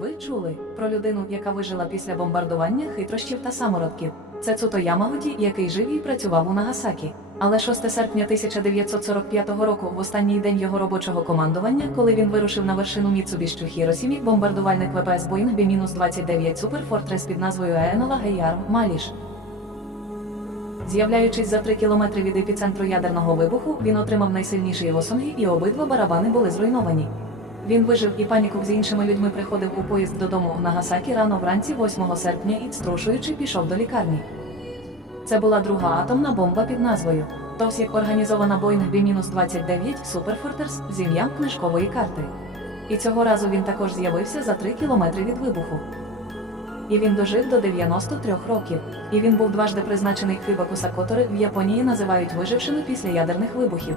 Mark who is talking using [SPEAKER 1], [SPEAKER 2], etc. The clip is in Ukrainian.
[SPEAKER 1] Ви чули про людину, яка вижила після бомбардування хитрощів та самородків. Це Цуто Ямагуті, який жив і працював у Нагасакі. Але 6 серпня 1945 року, в останній день його робочого командування, коли він вирушив на вершину Міцубіщу Хіросімі, бомбардувальник ВПС Боїнг Бі-29 Супер Фортрес під назвою Енола Гейяр Маліш. З'являючись за 3 кілометри від епіцентру ядерного вибуху, він отримав найсильніші лосунги, і обидва барабани були зруйновані. Він вижив і панікув з іншими людьми приходив у поїзд додому в Нагасакі рано вранці 8 серпня і, струшуючи, пішов до лікарні. Це була друга атомна бомба під назвою ТОС як організована Boeing B-29 Superfortress з ім'ям книжкової карти. І цього разу він також з'явився за 3 кілометри від вибуху. І він дожив до 93 років. І він був дважди призначений Хибакуса Котори в Японії називають вижившими після ядерних вибухів.